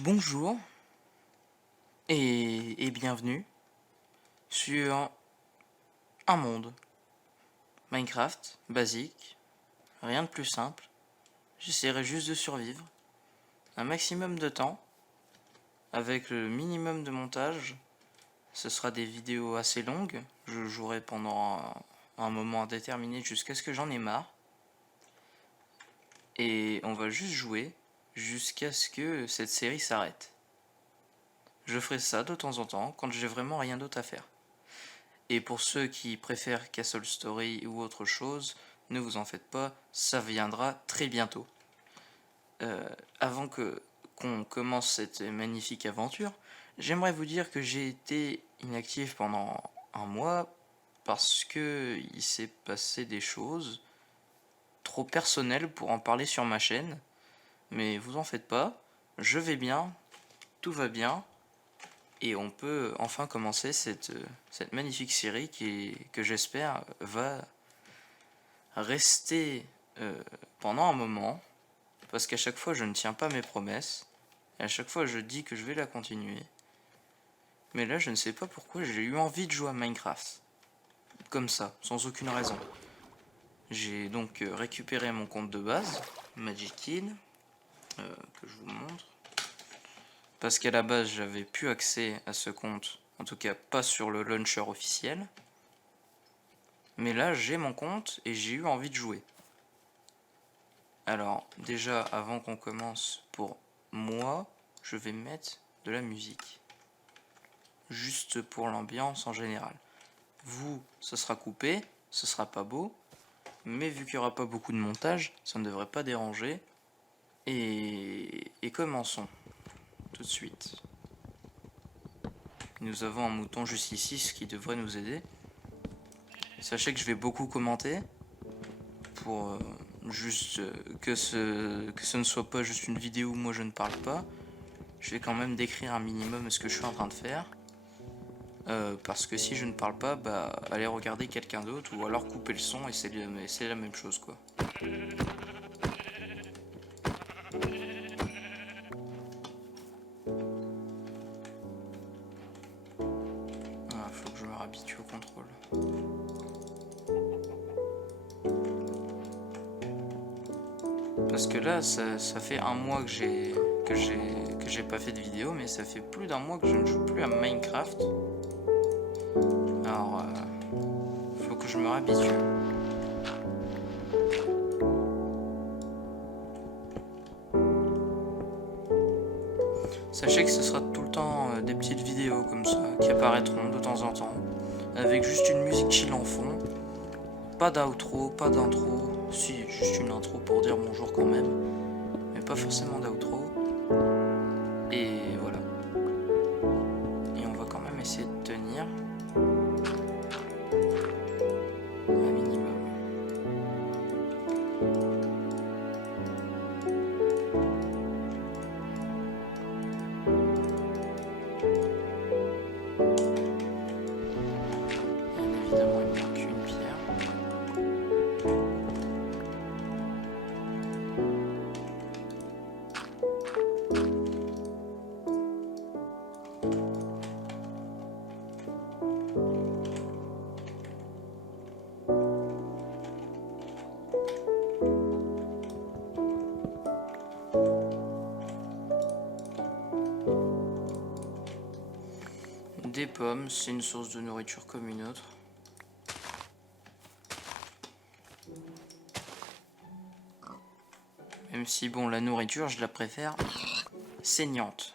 Bonjour et bienvenue sur un monde. Minecraft, basique, rien de plus simple. J'essaierai juste de survivre un maximum de temps avec le minimum de montage. Ce sera des vidéos assez longues. Je jouerai pendant un moment indéterminé jusqu'à ce que j'en ai marre. Et on va juste jouer jusqu'à ce que cette série s'arrête. Je ferai ça de temps en temps quand j'ai vraiment rien d'autre à faire. Et pour ceux qui préfèrent Castle Story ou autre chose, ne vous en faites pas, ça viendra très bientôt. Avant qu'on commence cette magnifique aventure, j'aimerais vous dire que j'ai été inactif pendant un mois parce que il s'est passé des choses trop personnelles pour en parler sur ma chaîne. Mais vous en faites pas, je vais bien, tout va bien. Et on peut enfin commencer cette magnifique série que j'espère va rester pendant un moment. Parce qu'à chaque fois je ne tiens pas mes promesses. Et à chaque fois je dis que je vais la continuer. Mais là je ne sais pas pourquoi j'ai eu envie de jouer à Minecraft. Comme ça, sans aucune raison. J'ai donc récupéré mon compte de base, Magikid, que je vous montre. Parce qu'à la base j'avais plus accès à ce compte, en tout cas pas sur le launcher officiel. Mais là j'ai mon compte et j'ai eu envie de jouer. Alors déjà avant qu'on commence, pour moi je vais mettre de la musique. Juste pour l'ambiance en général. Vous, ce sera coupé, ce sera pas beau. Mais vu qu'il n'y aura pas beaucoup de montage, ça ne devrait pas déranger. Et commençons tout de suite. Nous avons un mouton juste ici, ce qui devrait nous aider. Sachez que je vais beaucoup commenter pour juste que ce ne soit pas juste une vidéo où moi je ne parle pas. Je vais quand même décrire un minimum ce que je suis en train de faire. Parce que si je ne parle pas, bah allez regarder quelqu'un d'autre ou alors couper le son et c'est la même chose quoi. Ah, faut que je me réhabitue au contrôle. Parce que là, ça fait un mois que j'ai pas fait de vidéo, mais ça fait plus d'un mois que je ne joue plus à Minecraft. Alors, faut que je me réhabitue. Sachez que ce sera tout le temps des petites vidéos comme ça qui apparaîtront de temps en temps, avec juste une musique chill en fond. Pas d'outro, pas d'intro. Si, juste une intro pour dire bonjour quand même, mais pas forcément d'outro. Et voilà. Et on va quand même essayer de tenir un minimum. Bien évidemment, il manque une pierre. Des pommes, c'est une source de nourriture comme une autre. Même si, bon, la nourriture, je la préfère saignante.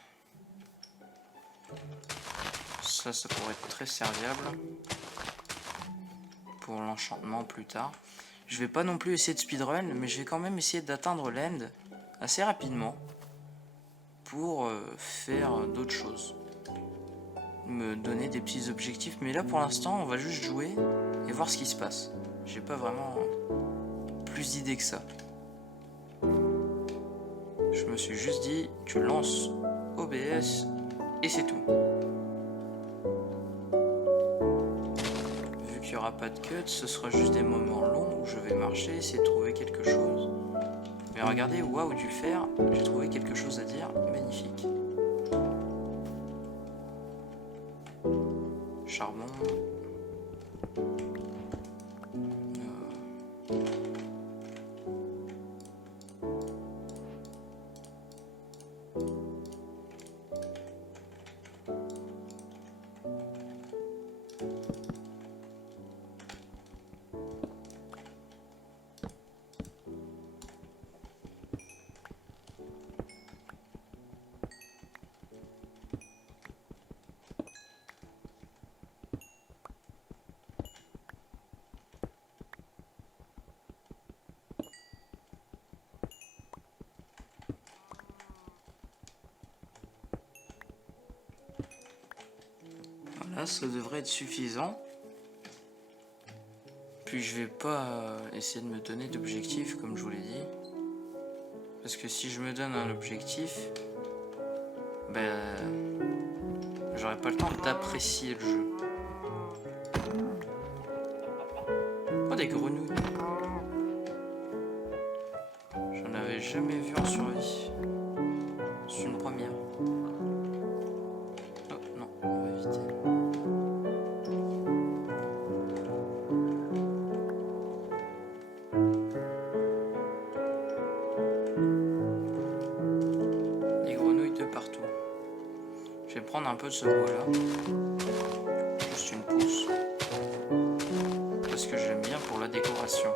Ça pourrait être très serviable pour l'enchantement plus tard. Je vais pas non plus essayer de speedrun, mais je vais quand même essayer d'atteindre l'end assez rapidement pour faire d'autres choses. Me donner des petits objectifs, mais là pour l'instant on va juste jouer et voir ce qui se passe. J'ai pas vraiment plus d'idées que ça. Je me suis juste dit, tu lances OBS et c'est tout. Vu qu'il n'y aura pas de cut, ce sera juste des moments longs où je vais marcher, essayer de trouver quelque chose. Mais regardez, waouh, du fer, j'ai trouvé quelque chose à dire, magnifique. charbon. Voilà, ça devrait être suffisant. Puis je vais pas essayer de me donner d'objectif comme je vous l'ai dit. Parce que si je me donne un objectif, ben j'aurai pas le temps d'apprécier le jeu. Oh, des grenouilles. J'en avais jamais vu en survie. C'est une première. Oh non, on va éviter. Des grenouilles de partout. Je vais prendre un peu de ce bois là. Juste une pousse. Parce que j'aime bien pour la décoration.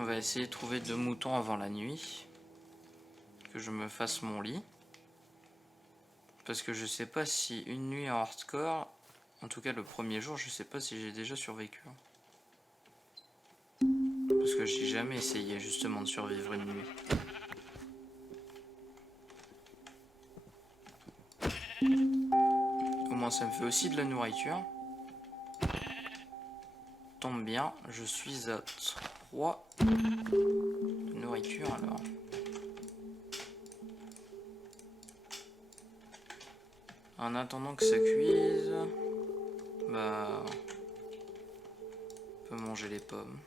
On va essayer de trouver 2 moutons avant la nuit. Que je me fasse mon lit. Parce que je sais pas si une nuit en hardcore, en tout cas le premier jour, je sais pas si j'ai déjà survécu. Parce que j'ai jamais essayé justement de survivre une nuit. Au moins ça me fait aussi de la nourriture. Tombe bien, je suis à 3 de nourriture alors. En attendant que ça cuise, bah, on peut manger les pommes.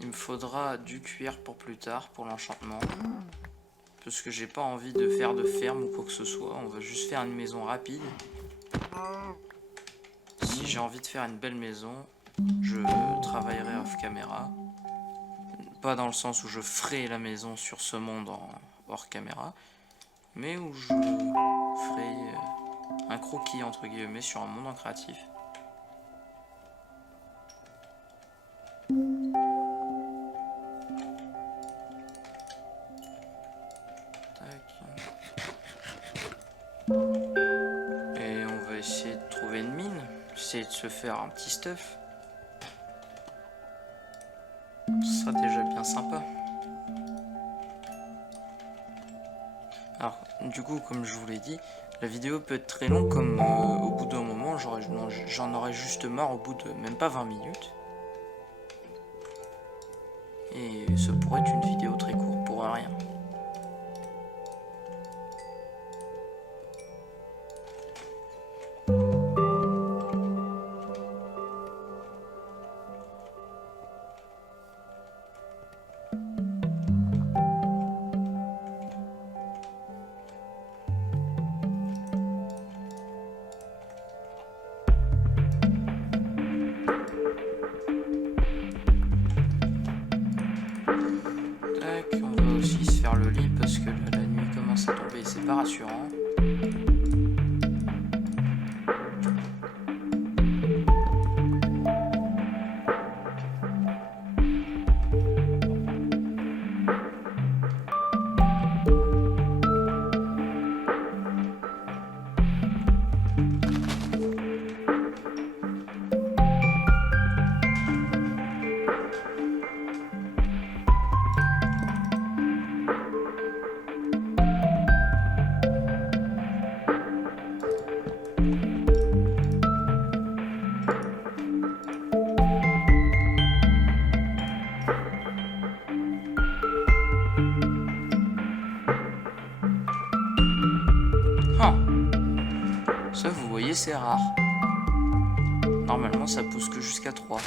Il me faudra du cuir pour plus tard, pour l'enchantement. Parce que j'ai pas envie de faire de ferme ou quoi que ce soit. On va juste faire une maison rapide. Si j'ai envie de faire une belle maison, je travaillerai off caméra. Pas dans le sens où je ferai la maison sur ce monde en hors caméra, mais où je ferai un croquis entre guillemets sur un monde en créatif. Et on va essayer de trouver une mine, essayer de se faire un petit stuff. Ce sera déjà bien sympa. Alors, du coup, comme je vous l'ai dit, la vidéo peut être très longue, comme au bout d'un moment, j'en aurais juste marre au bout de même pas 20 minutes. Et ça pourrait être une vidéo très courte pour rien. On va aussi se faire le lit parce que la nuit commence à tomber et c'est pas rassurant. c'est rare. Normalement, ça pousse que jusqu'à 3.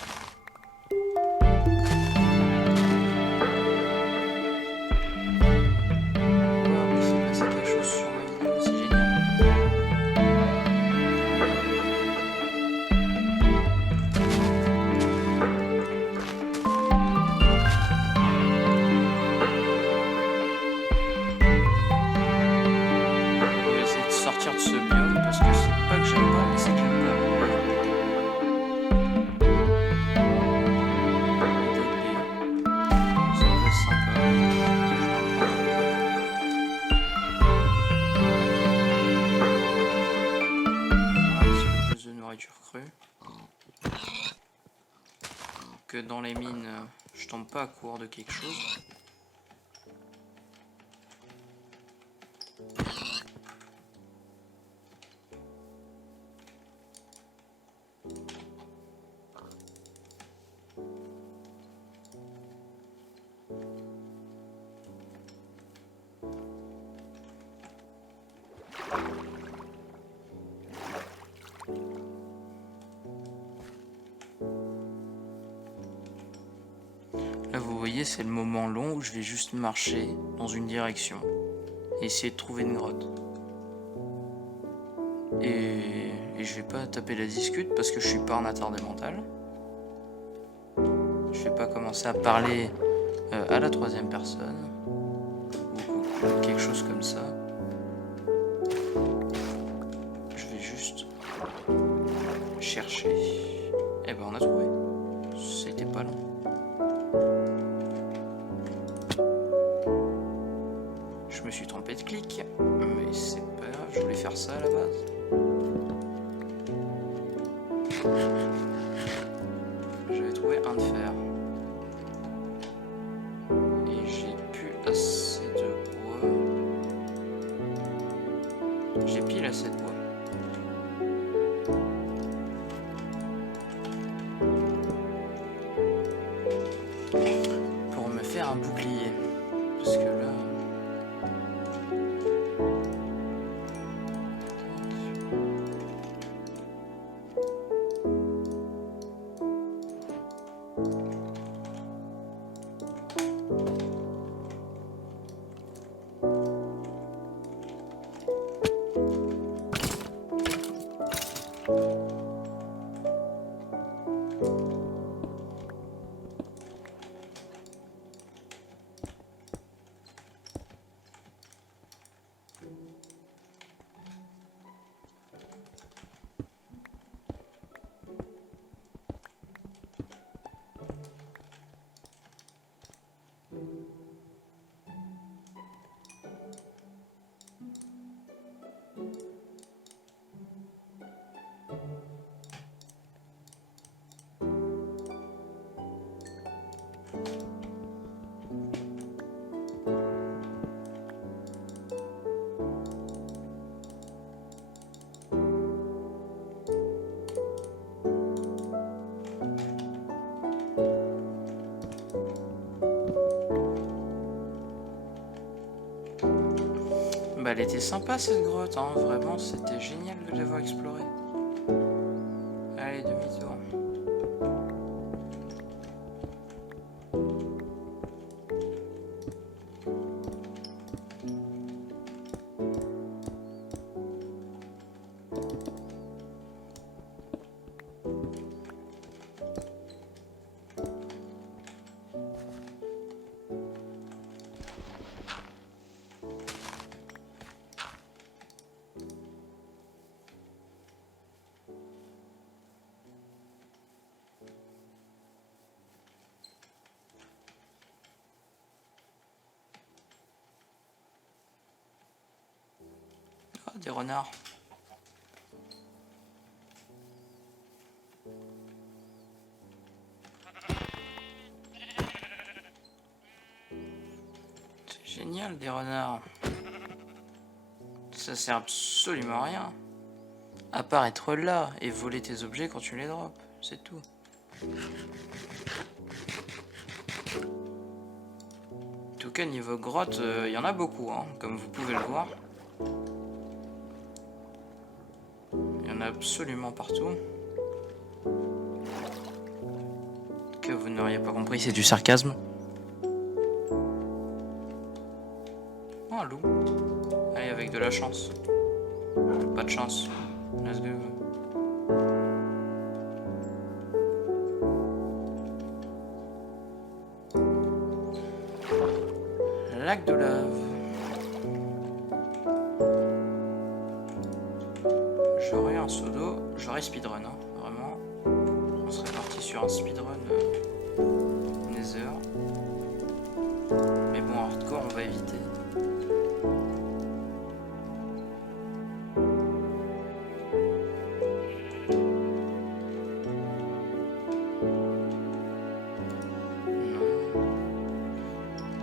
Que dans les mines, je tombe pas à court de quelque chose. Là, vous voyez, c'est le moment long où je vais juste marcher dans une direction et essayer de trouver une grotte. Et je vais pas taper la discute parce que je suis pas en attardé mental. Je vais pas commencer à parler à la troisième personne ou quelque chose comme ça. Je vais juste chercher. Et ben on a trouvé. C'était pas long. Je me suis trompé de clic, mais c'est pas grave, je voulais faire ça à la base. J'avais trouvé un de fer. Et j'ai plus assez de bois. J'ai pile assez de bois. Pour me faire un bouclier. Parce que là... Bah, elle était sympa cette grotte, hein. Vraiment c'était génial de l'avoir explorée. Allez, demi-tour. Ah, des renards. C'est génial, des renards. Ça sert absolument à rien. À part être là et voler tes objets quand tu les drops. C'est tout. En tout cas, niveau grotte, il y en a beaucoup, hein, comme vous pouvez le voir. Il y en absolument partout. Que vous n'auriez pas compris, c'est du sarcasme. Oh, un loup. Allez, avec de la chance. Pas de chance. Let's go. Lac de lave. J'aurais un seau d'eau, j'aurais speedrun, hein, vraiment. On serait parti sur un speedrun Nether. Mais bon, hardcore, on va éviter.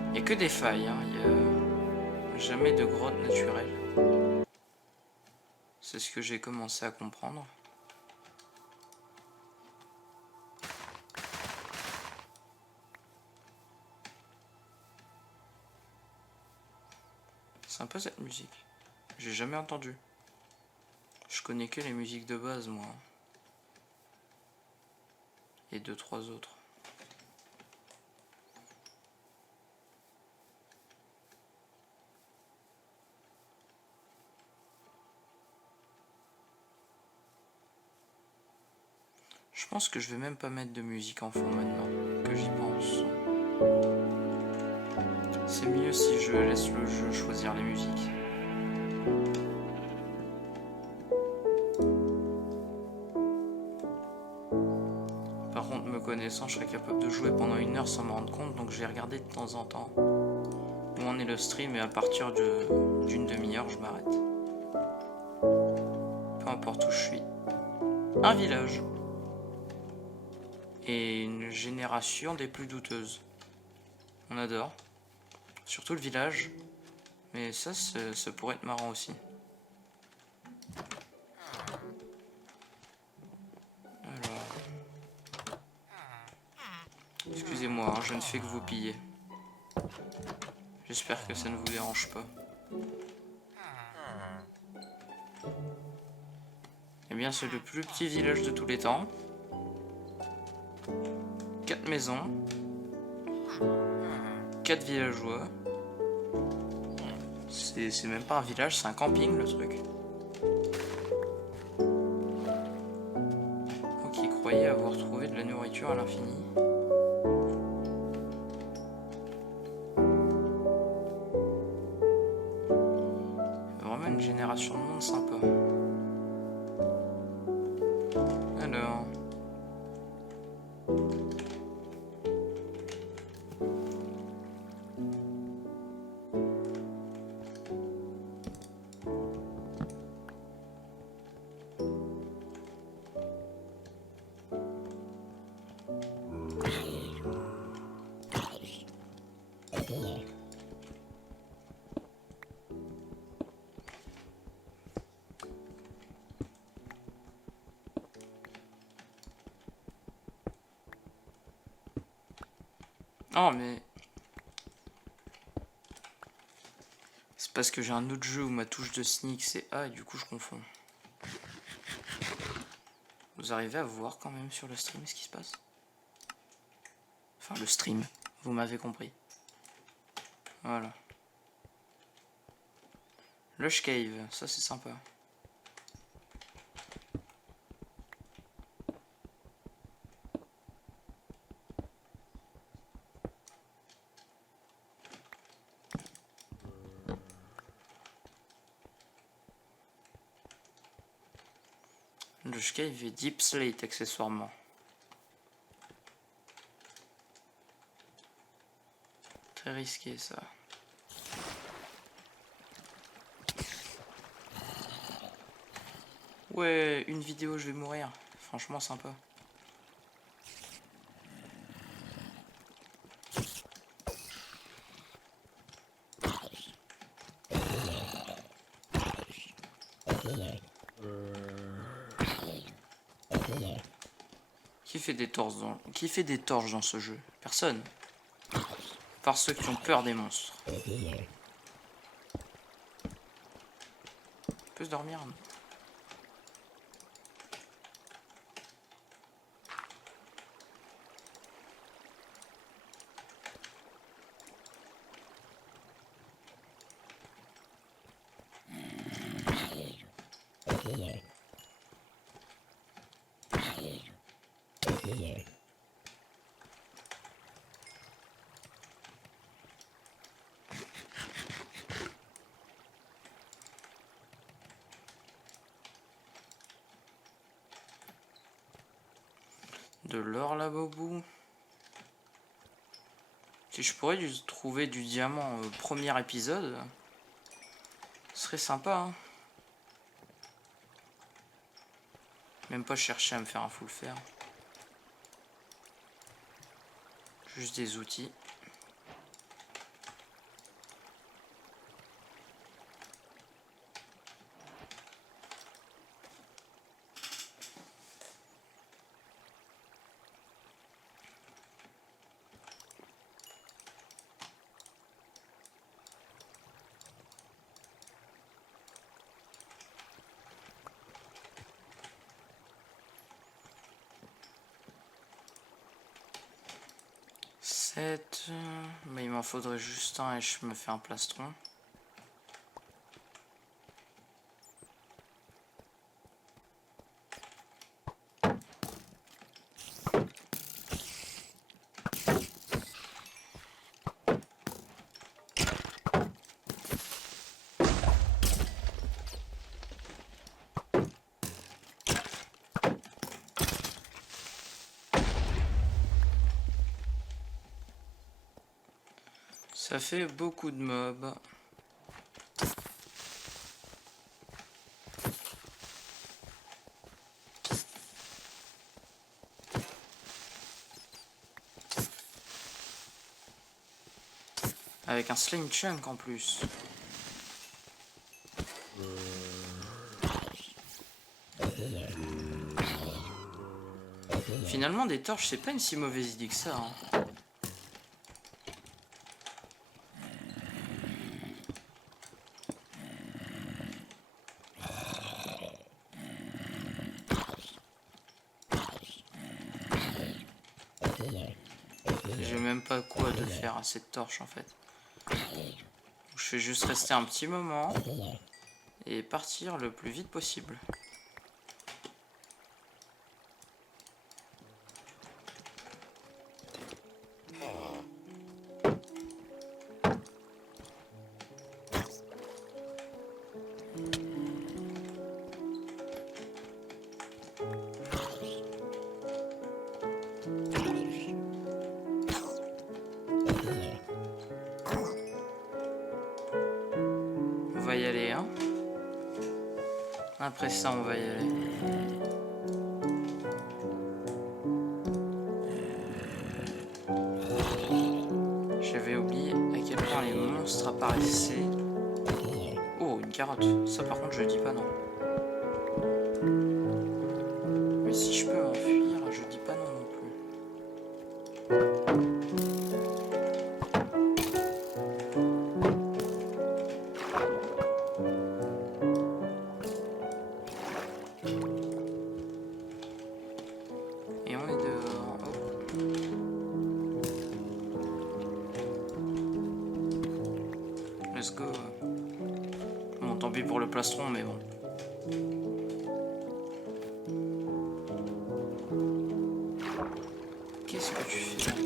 Il n'y a que des failles, hein. Il n'y a jamais de grotte naturelle. C'est ce que j'ai commencé à comprendre. Sympa cette musique. J'ai jamais entendu. Je connais que les musiques de base, moi. Et 2-3 autres. Je pense que je vais même pas mettre de musique en fond maintenant que j'y pense. C'est mieux si je laisse le jeu choisir les musiques. Par contre, me connaissant, je serais capable de jouer pendant 1 heure sans me rendre compte, donc je vais regarder de temps en temps où en est le stream et à partir d'une demi-heure, je m'arrête. Peu importe où je suis. Un village. Et une génération des plus douteuses. On adore. Surtout le village. Mais ça pourrait être marrant aussi. Alors. Excusez-moi, hein, je ne fais que vous piller. J'espère que ça ne vous dérange pas. Eh bien, c'est le plus petit village de tous les temps. 4 maisons. 4 villageois. C'est même pas un village, c'est un camping le truc. Moi qui croyais avoir trouvé de la nourriture à l'infini. Vraiment une génération de monde sympa. Alors. Oh mais... C'est parce que j'ai un autre jeu où ma touche de sneak c'est A et du coup je confonds. Vous arrivez à voir quand même sur le stream ce qui se passe? Enfin le stream, vous m'avez compris. Voilà. Lush Cave, ça c'est sympa. Lush Cave et Deep Slate accessoirement. Très risqué ça. Ouais, une vidéo je vais mourir. Franchement sympa. Qui fait des torches dans ce jeu? Personne. Par ceux qui ont peur des monstres. On peut se dormir. De l'or là-bas au bout. Si je pourrais trouver du diamant au premier épisode, ce serait sympa, hein. Même pas chercher à me faire un full fer. Juste des outils. Mais il m'en faudrait juste un et je me fais un plastron. Ça fait beaucoup de mobs. Avec un slim chunk en plus. Finalement, des torches, c'est pas une si mauvaise idée que ça, hein. J'ai même pas quoi de faire à cette torche en fait. Je vais juste rester un petit moment et partir le plus vite possible. On va y aller, hein. Après ça, on va y aller. J'avais oublié à quel point les monstres apparaissaient. Oh, une carotte. Ça, par contre, je dis pas non. Mais si je peux m'enfuir, je dis pas non non plus. Et on est dehors. Oh. Let's go. Bon, tant pis pour le plastron, mais bon. Qu'est-ce que tu fais là?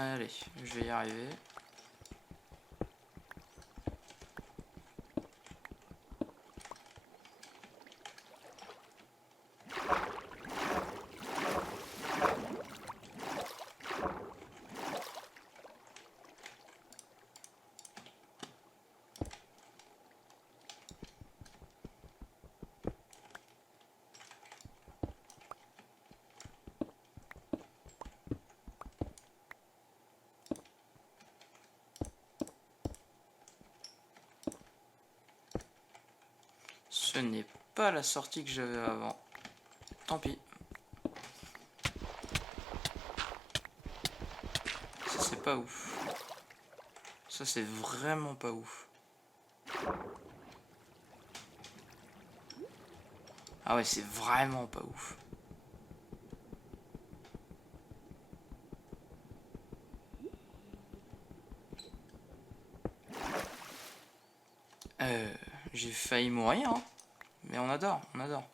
Allez, je vais y arriver. Ce n'est pas la sortie que j'avais avant. Tant pis. pas ouf. Ça, c'est vraiment pas ouf. Ah ouais, c'est vraiment pas ouf. J'ai failli mourir, hein. Mais on adore, on adore.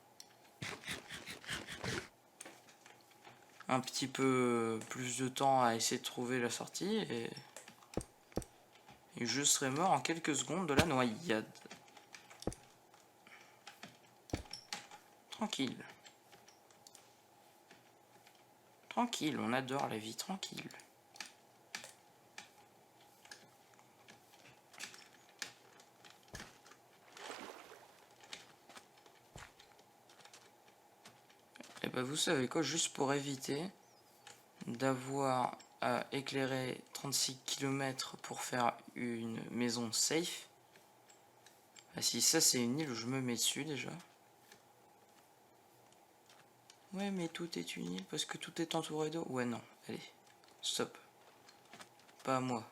Un petit peu plus de temps à essayer de trouver la sortie et je serai mort en quelques secondes de la noyade. Tranquille. Tranquille, on adore la vie tranquille. Et bah vous savez quoi, juste pour éviter d'avoir à éclairer 36 km pour faire une maison safe. Ah si, ça c'est une île où je me mets dessus déjà. Ouais mais tout est une île parce que tout est entouré d'eau. Ouais non, allez, stop. Pas à moi.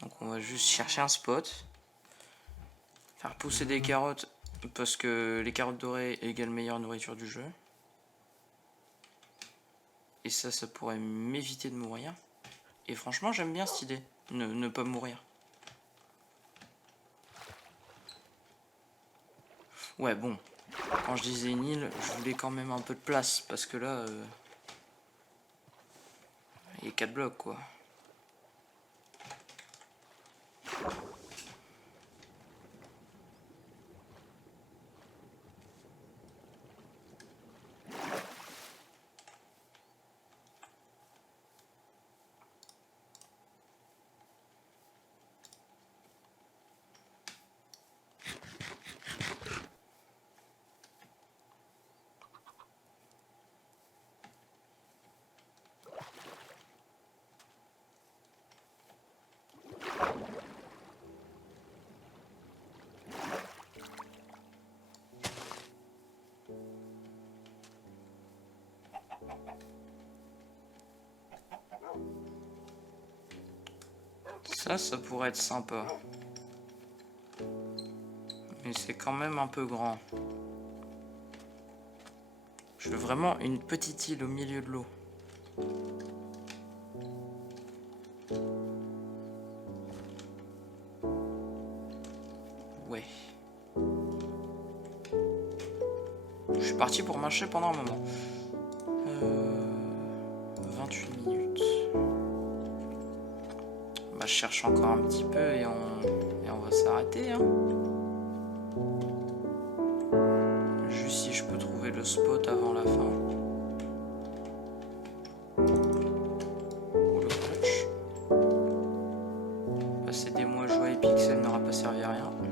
Donc on va juste chercher un spot. Faire pousser des carottes parce que les carottes dorées égale meilleure nourriture du jeu. Et ça pourrait m'éviter de mourir. Et franchement j'aime bien cette idée, ne pas mourir. Ouais bon, quand je disais une île, je voulais quand même un peu de place parce que là, il y a 4 blocs quoi. Ça pourrait être sympa. Mais c'est quand même un peu grand. Je veux vraiment une petite île au milieu de l'eau. Ouais. Je suis parti pour marcher pendant un moment. 28 minutes. Bah, je cherche encore un petit peu et on va s'arrêter. Hein. Juste si je peux trouver le spot avant la fin. Ou le clutch. Passer des mois à jouer à Epixel n'aura pas servi à rien. Et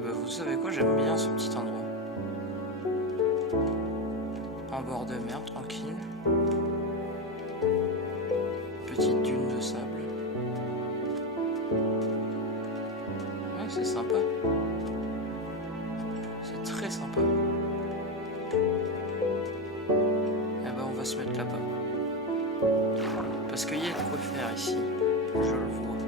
bah, vous savez quoi, j'aime bien ce petit endroit. En bord de mer, tranquille. Petite dune de sable. Ouais, c'est sympa. C'est très sympa. Et ben on va se mettre là-bas. Parce qu'il y a de quoi faire ici. Je le vois.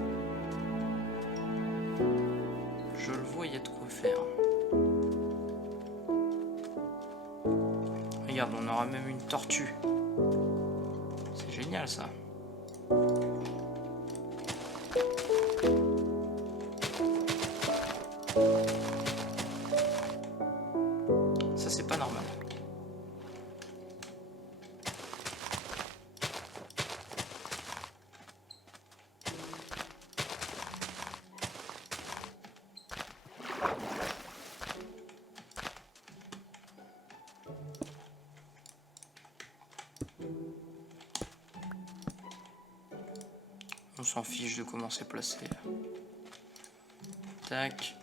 Je le vois, il y a de quoi faire. Regarde, on aura même une tortue. C'est génial ça. Ça c'est pas normal. On s'en fiche de comment c'est placé. Tac.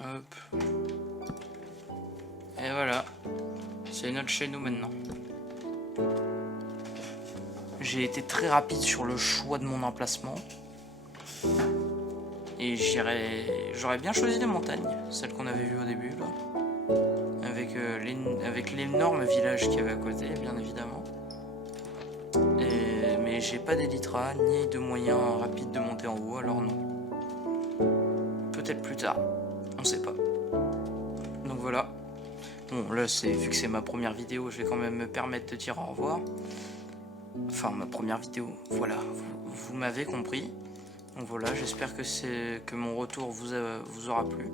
Hop. Et voilà. C'est notre chez nous maintenant. J'ai été très rapide sur le choix de mon emplacement. Et j'aurais bien choisi les montagnes, celles qu'on avait vues au début là. Avec l'énorme village qu'il y avait à côté, bien évidemment. Mais j'ai pas d'elytra ni de moyen rapide de monter en haut, alors non. Peut-être plus tard, on sait pas. Donc voilà. Bon, là, vu que c'est ma première vidéo, je vais quand même me permettre de dire au revoir. Enfin, ma première vidéo, voilà, vous m'avez compris. Donc voilà, j'espère que mon retour vous aura plu.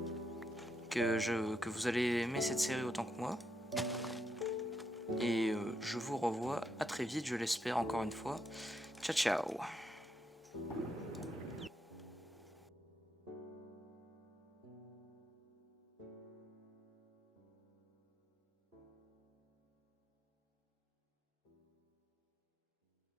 Que vous allez aimer cette série autant que moi. Et je vous revois à très vite, je l'espère encore une fois. Ciao ciao.